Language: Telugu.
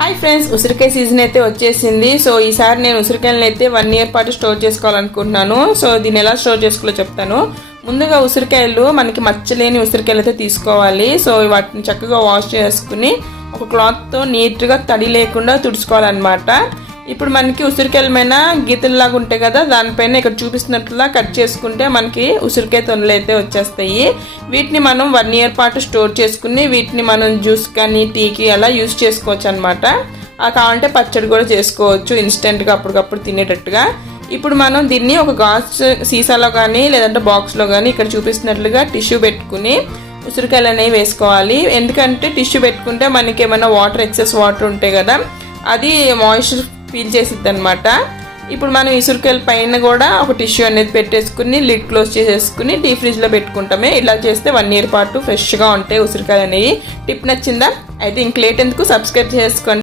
హాయ్ ఫ్రెండ్స్, ఉసిరికాయ సీజన్ అయితే వచ్చేసింది. సో ఈసారి నేను ఉసిరికాయలను అయితే 1 year పాటు స్టోర్ చేసుకోవాలనుకుంటున్నాను. సో దీన్ని ఎలా స్టోర్ చేసుకోవాలో చెప్తాను. ముందుగా ఉసిరికాయలు మనకి మచ్చలేని ఉసిరికాయలు అయితే తీసుకోవాలి. సో వాటిని చక్కగా వాష్ చేసుకుని ఒక క్లాత్తో నీట్గా తడి లేకుండా తుడుచుకోవాలన్నమాట. ఇప్పుడు మనకి ఉసిరికాయల పైన గీతల్లాగా ఉంటాయి కదా, దానిపైన ఇక్కడ చూపిస్తున్నట్లుగా కట్ చేసుకుంటే మనకి ఉసిరికాయ తొనలు అయితే వచ్చేస్తాయి. వీటిని మనం 1 year పాటు స్టోర్ చేసుకుని వీటిని మనం జ్యూస్ కానీ టీకి అలా యూజ్ చేసుకోవచ్చు అనమాట. కావాలంటే పచ్చడి కూడా చేసుకోవచ్చు ఇన్స్టెంట్గా అప్పటికప్పుడు తినేటట్టుగా. ఇప్పుడు మనం దీన్ని ఒక గాజు సీసాలో కానీ లేదంటే బాక్స్లో కానీ ఇక్కడ చూపిస్తున్నట్లుగా టిష్యూ పెట్టుకుని ఉసిరికాయలు అనేవి వేసుకోవాలి. ఎందుకంటే టిష్యూ పెట్టుకుంటే మనకి ఏమైనా ఎక్సెస్ వాటర్ ఉంటాయి కదా, అది మాయిశ్చర్ ఫీల్ చేసిద్ది అనమాట. ఇప్పుడు మనం ఉసిరికాయల పైన కూడా ఒక టిష్యూ అనేది పెట్టేసుకుని లిడ్ క్లోజ్ చేసేసుకుని డీప్ ఫ్రిడ్జ్లో పెట్టుకుంటామే. ఇలా చేస్తే 1 year పాటు ఫ్రెష్గా ఉంటాయి ఉసిరికాయలు అనేవి. టిప్ నచ్చిందా? అయితే ఇంక లేట్ ఎందుకు, సబ్స్క్రైబ్ చేసుకోండి.